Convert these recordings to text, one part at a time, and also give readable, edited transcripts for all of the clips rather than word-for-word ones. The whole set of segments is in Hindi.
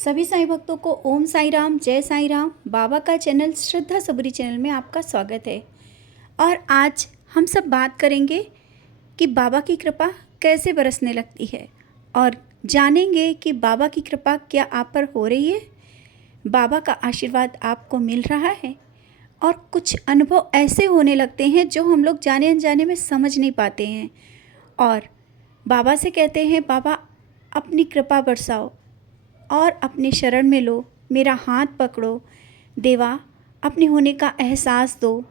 सभी साईं भक्तों को ओम साई राम, जय साई राम। बाबा का चैनल श्रद्धा सबरी चैनल में आपका स्वागत है। और आज हम सब बात करेंगे कि बाबा की कृपा कैसे बरसने लगती है और जानेंगे कि बाबा की कृपा क्या आप पर हो रही है, बाबा का आशीर्वाद आपको मिल रहा है। और कुछ अनुभव ऐसे होने लगते हैं जो हम लोग जाने अनजाने में समझ नहीं पाते हैं और बाबा से कहते हैं, बाबा अपनी कृपा बरसाओ और अपने शरण में लो, मेरा हाथ पकड़ो, देवा अपने होने का एहसास दो।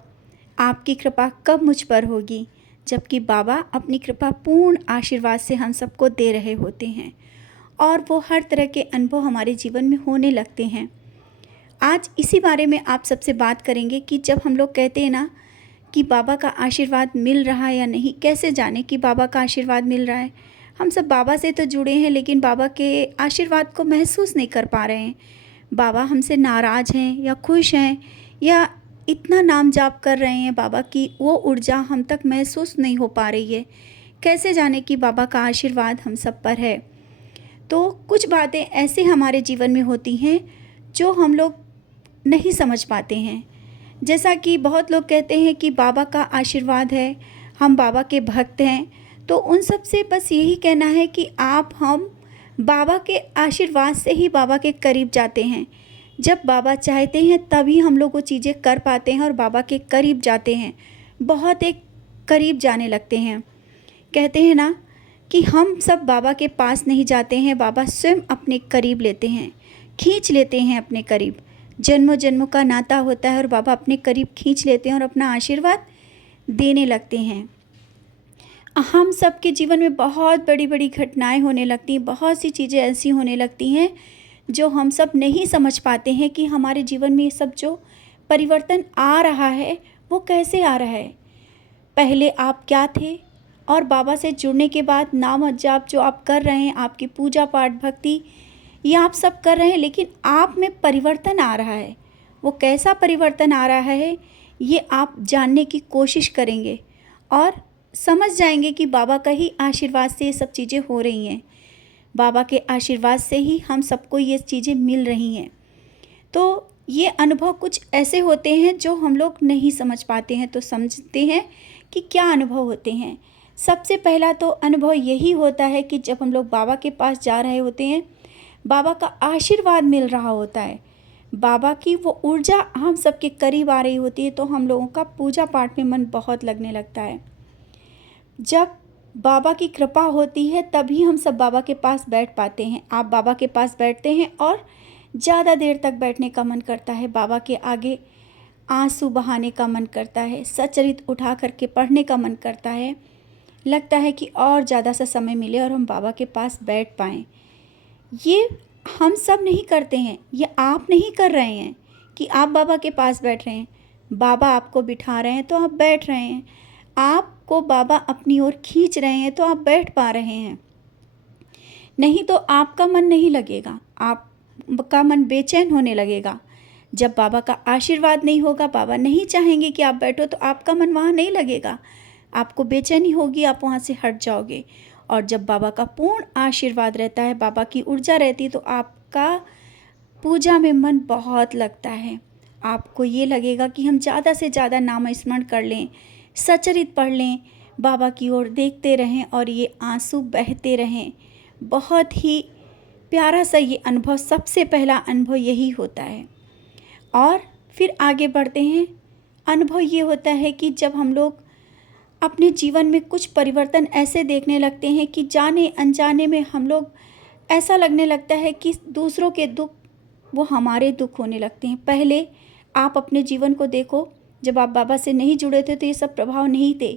आपकी कृपा कब मुझ पर होगी, जबकि बाबा अपनी कृपा पूर्ण आशीर्वाद से हम सबको दे रहे होते हैं और वो हर तरह के अनुभव हमारे जीवन में होने लगते हैं। आज इसी बारे में आप सबसे बात करेंगे कि जब हम लोग कहते हैं ना कि बाबा का आशीर्वाद मिल रहा है या नहीं, कैसे जाने कि बाबा का आशीर्वाद मिल रहा है। हम सब बाबा से तो जुड़े हैं लेकिन बाबा के आशीर्वाद को महसूस नहीं कर पा रहे हैं। बाबा हमसे नाराज़ हैं या खुश हैं या इतना नाम जाप कर रहे हैं बाबा की, वो ऊर्जा हम तक महसूस नहीं हो पा रही है। कैसे जाने कि बाबा का आशीर्वाद हम सब पर है। तो कुछ बातें ऐसे हमारे जीवन में होती हैं जो हम लोग नहीं समझ पाते हैं। जैसा कि बहुत लोग कहते हैं कि बाबा का आशीर्वाद है, हम बाबा के भक्त हैं, तो उन सब से बस यही कहना है कि हम बाबा के आशीर्वाद से ही बाबा के करीब जाते हैं। जब बाबा चाहते हैं तभी हम लोग वो चीज़ें कर पाते हैं और बाबा के करीब जाते हैं, बहुत एक करीब जाने लगते हैं। कहते हैं ना कि हम सब बाबा के पास नहीं जाते हैं, बाबा स्वयं अपने करीब लेते हैं, खींच लेते हैं अपने करीब। जन्मों जन्मों का नाता होता है और बाबा अपने करीब खींच लेते हैं और अपना आशीर्वाद देने लगते हैं। हम सब के जीवन में बहुत बड़ी बड़ी घटनाएं होने लगती हैं, बहुत सी चीज़ें ऐसी होने लगती हैं जो हम सब नहीं समझ पाते हैं कि हमारे जीवन में ये सब जो परिवर्तन आ रहा है वो कैसे आ रहा है। पहले आप क्या थे और बाबा से जुड़ने के बाद नाम जाप जो आप कर रहे हैं, आपकी पूजा पाठ भक्ति, ये आप सब कर रहे हैं, लेकिन आप में परिवर्तन आ रहा है। वो कैसा परिवर्तन आ रहा है ये आप जानने की कोशिश करेंगे और समझ जाएंगे कि बाबा का ही आशीर्वाद से ये सब चीज़ें हो रही हैं। बाबा के आशीर्वाद से ही हम सबको ये चीज़ें मिल रही हैं। तो ये अनुभव कुछ ऐसे होते हैं जो हम लोग नहीं समझ पाते हैं। तो समझते हैं कि क्या अनुभव होते हैं। सबसे पहला तो अनुभव यही होता है कि जब हम लोग बाबा के पास जा रहे होते हैं, बाबा का आशीर्वाद मिल रहा होता है, बाबा की वो ऊर्जा हम सबके करीब आ रही होती है, तो हम लोगों का पूजा पाठ में मन बहुत लगने लगता है। जब बाबा की कृपा होती है तभी हम सब बाबा के पास बैठ पाते हैं। आप बाबा के पास बैठते हैं और ज़्यादा देर तक बैठने का मन करता है, बाबा के आगे आंसू बहाने का मन करता है, सचरित उठा करके पढ़ने का मन करता है। लगता है कि और ज़्यादा सा समय मिले और हम बाबा के पास बैठ पाएँ। ये हम सब नहीं करते हैं, ये आप नहीं कर रहे हैं कि आप बाबा के पास बैठ रहे हैं, बाबा आपको बिठा रहे हैं तो आप बैठ रहे हैं, आपको बाबा अपनी ओर खींच रहे हैं तो आप बैठ पा रहे हैं। नहीं तो आपका मन नहीं लगेगा, आपका मन बेचैन होने लगेगा। जब बाबा का आशीर्वाद नहीं होगा, बाबा नहीं चाहेंगे कि आप बैठो, तो आपका मन वहाँ नहीं लगेगा, आपको बेचैनी होगी, आप वहाँ से हट जाओगे। और जब बाबा का पूर्ण आशीर्वाद रहता है, बाबा की ऊर्जा रहती है, तो आपका पूजा में मन बहुत लगता है। आपको ये लगेगा कि हम ज़्यादा से ज़्यादा नाम स्मरण कर लें, सचरित पढ़ लें, बाबा की ओर देखते रहें और ये आंसू बहते रहें। बहुत ही प्यारा सा ये अनुभव, सबसे पहला अनुभव यही होता है। और फिर आगे बढ़ते हैं। अनुभव ये होता है कि जब हम लोग अपने जीवन में कुछ परिवर्तन ऐसे देखने लगते हैं कि जाने अनजाने में हम लोग ऐसा लगने लगता है कि दूसरों के दुख वो हमारे दुख होने लगते हैं। पहले आप अपने जीवन को देखो, जब आप बाबा से नहीं जुड़े थे तो ये सब प्रभाव नहीं थे।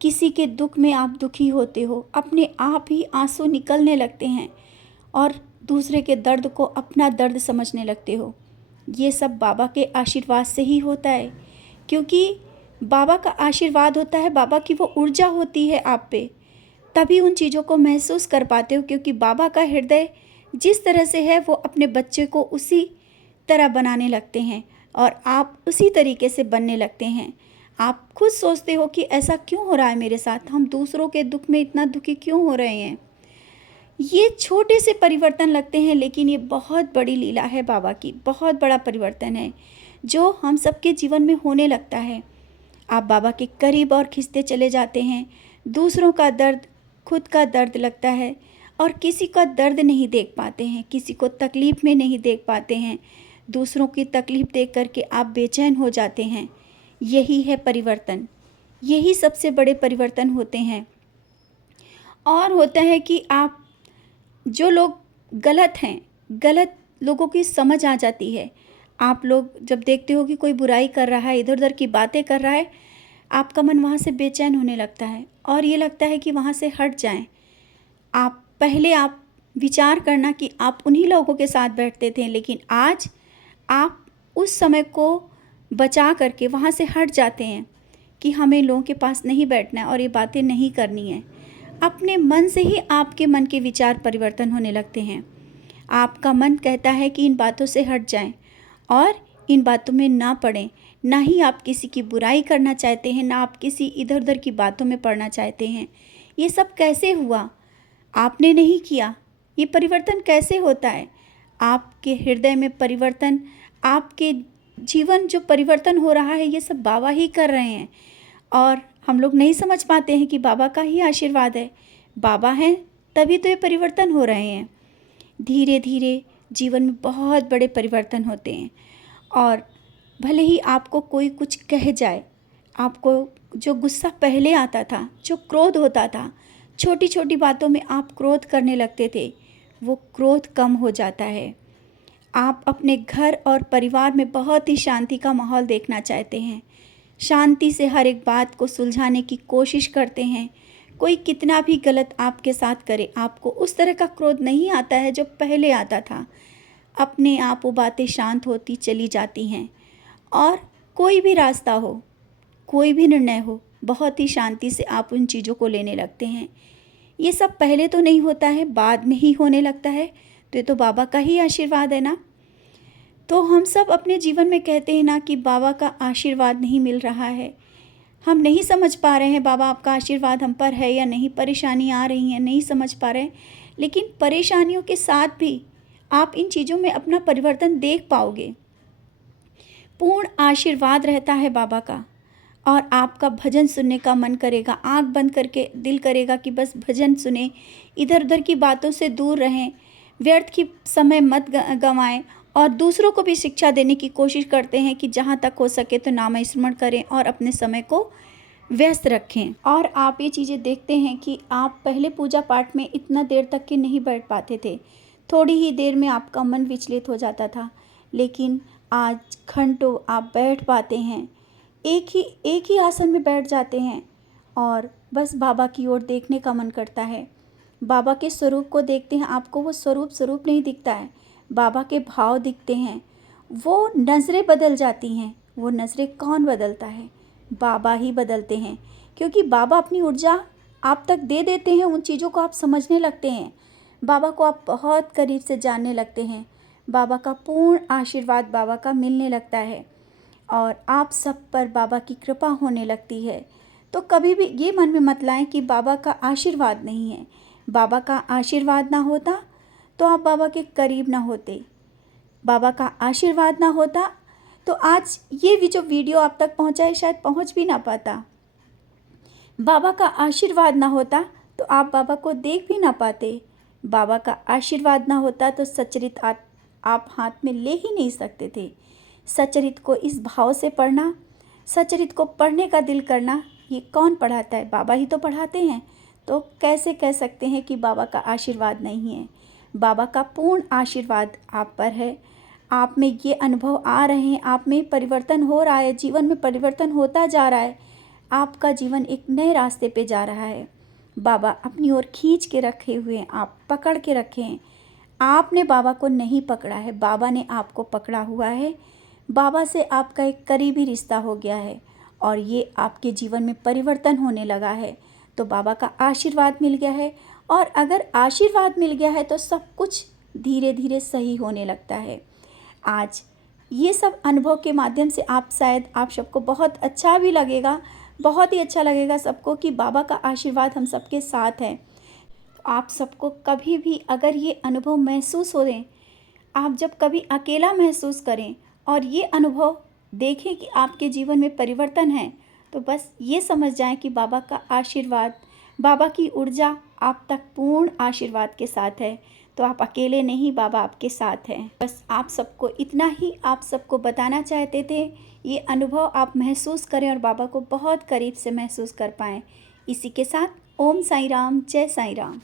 किसी के दुख में आप दुखी होते हो, अपने आप ही आंसू निकलने लगते हैं और दूसरे के दर्द को अपना दर्द समझने लगते हो। ये सब बाबा के आशीर्वाद से ही होता है, क्योंकि बाबा का आशीर्वाद होता है, बाबा की वो ऊर्जा होती है आप पे, तभी उन चीज़ों को महसूस कर पाते हो। क्योंकि बाबा का हृदय जिस तरह से है वो अपने बच्चे को उसी तरह बनाने लगते हैं और आप उसी तरीके से बनने लगते हैं। आप खुद सोचते हो कि ऐसा क्यों हो रहा है मेरे साथ, हम दूसरों के दुख में इतना दुखी क्यों हो रहे हैं। ये छोटे से परिवर्तन लगते हैं, लेकिन ये बहुत बड़ी लीला है बाबा की, बहुत बड़ा परिवर्तन है जो हम सबके जीवन में होने लगता है। आप बाबा के करीब और खिंचते चले जाते हैं। दूसरों का दर्द खुद का दर्द लगता है और किसी का दर्द नहीं देख पाते हैं, किसी को तकलीफ़ में नहीं देख पाते हैं। दूसरों की तकलीफ़ देख कर के आप बेचैन हो जाते हैं। यही है परिवर्तन, यही सबसे बड़े परिवर्तन होते हैं। और होता है कि आप जो लोग गलत हैं, गलत लोगों की समझ आ जाती है। आप लोग जब देखते हो कि कोई बुराई कर रहा है, इधर उधर की बातें कर रहा है, आपका मन वहाँ से बेचैन होने लगता है और ये लगता है कि वहाँ से हट जाएं। आप विचार करना कि आप उन्हीं लोगों के साथ बैठते थे, लेकिन आज आप उस समय को बचा करके वहाँ से हट जाते हैं कि हमें लोगों के पास नहीं बैठना है और ये बातें नहीं करनी है। अपने मन से ही आपके मन के विचार परिवर्तन होने लगते हैं। आपका मन कहता है कि इन बातों से हट जाएं और इन बातों में ना पड़ें। ना ही आप किसी की बुराई करना चाहते हैं, ना आप किसी इधर उधर की बातों में पड़ना चाहते हैं। ये सब कैसे हुआ? आपने नहीं किया। ये परिवर्तन कैसे होता है? आपके हृदय में परिवर्तन, आपके जीवन जो परिवर्तन हो रहा है, ये सब बाबा ही कर रहे हैं और हम लोग नहीं समझ पाते हैं कि बाबा का ही आशीर्वाद है। बाबा हैं तभी तो ये परिवर्तन हो रहे हैं। धीरे धीरे जीवन में बहुत बड़े परिवर्तन होते हैं और भले ही आपको कोई कुछ कह जाए, आपको जो गुस्सा पहले आता था, जो क्रोध होता था, छोटी छोटी बातों में आप क्रोध करने लगते थे, वो क्रोध कम हो जाता है। आप अपने घर और परिवार में बहुत ही शांति का माहौल देखना चाहते हैं। शांति से हर एक बात को सुलझाने की कोशिश करते हैं। कोई कितना भी गलत आपके साथ करे, आपको उस तरह का क्रोध नहीं आता है जो पहले आता था। अपने आप वो बातें शांत होती चली जाती हैं और कोई भी रास्ता हो, कोई भी निर्णय हो, बहुत ही शांति से आप उन चीज़ों को लेने लगते हैं। ये सब पहले तो नहीं होता है, बाद में ही होने लगता है। तो ये तो बाबा का ही आशीर्वाद है ना। तो हम सब अपने जीवन में कहते हैं ना कि बाबा का आशीर्वाद नहीं मिल रहा है, हम नहीं समझ पा रहे हैं बाबा आपका आशीर्वाद हम पर है या नहीं, परेशानी आ रही हैं, नहीं समझ पा रहे हैं। लेकिन परेशानियों के साथ भी आप इन चीज़ों में अपना परिवर्तन देख पाओगे। पूर्ण आशीर्वाद रहता है बाबा का और आपका भजन सुनने का मन करेगा, आँख बंद करके दिल करेगा कि बस भजन सुने, इधर उधर की बातों से दूर रहें, व्यर्थ की समय मत गंवाएं और दूसरों को भी शिक्षा देने की कोशिश करते हैं कि जहाँ तक हो सके तो नाम स्मरण करें और अपने समय को व्यस्त रखें। और आप ये चीज़ें देखते हैं कि आप पहले पूजा पाठ में इतना देर तक के नहीं बैठ पाते थे, थोड़ी ही देर में आपका मन विचलित हो जाता था, लेकिन आज घंटों आप बैठ पाते हैं, एक ही आसन में बैठ जाते हैं और बस बाबा की ओर देखने का मन करता है। बाबा के स्वरूप को देखते हैं, आपको वो स्वरूप नहीं दिखता है, बाबा के भाव दिखते हैं। वो नज़रें बदल जाती हैं। वो नज़रें कौन बदलता है? बाबा ही बदलते हैं, क्योंकि बाबा अपनी ऊर्जा आप तक दे देते हैं। उन चीज़ों को आप समझने लगते हैं, बाबा को आप बहुत करीब से जानने लगते हैं, बाबा का पूर्ण आशीर्वाद बाबा का मिलने लगता है और आप सब पर बाबा की कृपा होने लगती है। तो कभी भी ये मन में मत लाएं कि बाबा का आशीर्वाद नहीं है। बाबा का आशीर्वाद ना होता तो आप बाबा के करीब ना होते, बाबा का आशीर्वाद ना होता तो आज ये भी जो वीडियो आप तक पहुंचा है शायद पहुंच भी ना पाता। बाबा का आशीर्वाद ना होता तो आप बाबा को देख भी ना पाते। बाबा का आशीर्वाद ना होता तो सच्चरित आप हाथ में ले ही नहीं सकते थे। सच्चरित को इस भाव से पढ़ना, सच्चरित को पढ़ने का दिल करना, ये कौन पढ़ाता है? बाबा ही तो पढ़ाते हैं। तो कैसे कह सकते हैं कि बाबा का आशीर्वाद नहीं है? बाबा का पूर्ण आशीर्वाद आप पर है। आप में ये अनुभव आ रहे हैं, आप में परिवर्तन हो रहा है, जीवन में परिवर्तन होता जा रहा है, आपका जीवन एक नए रास्ते पे जा रहा है। बाबा अपनी ओर खींच के रखे हुए हैं, आप पकड़ के रखे हैं। आपने बाबा को नहीं पकड़ा है, बाबा ने आपको पकड़ा हुआ है। बाबा से आपका एक करीबी रिश्ता हो गया है और ये आपके जीवन में परिवर्तन होने लगा है। तो बाबा का आशीर्वाद मिल गया है और अगर आशीर्वाद मिल गया है तो सब कुछ धीरे धीरे सही होने लगता है। आज ये सब अनुभव के माध्यम से आप सबको बहुत अच्छा भी लगेगा, बहुत ही अच्छा लगेगा सबको कि बाबा का आशीर्वाद हम सबके साथ है। आप सबको कभी भी अगर ये अनुभव महसूस हो रहे, आप जब कभी अकेला महसूस करें और ये अनुभव देखें कि आपके जीवन में परिवर्तन है, तो बस ये समझ जाएं कि बाबा का आशीर्वाद, बाबा की ऊर्जा आप तक पूर्ण आशीर्वाद के साथ है। तो आप अकेले नहीं, बाबा आपके साथ हैं। बस आप सबको इतना ही आप सबको बताना चाहते थे। ये अनुभव आप महसूस करें और बाबा को बहुत करीब से महसूस कर पाएँ। इसी के साथ ओम साई राम, जय साई राम।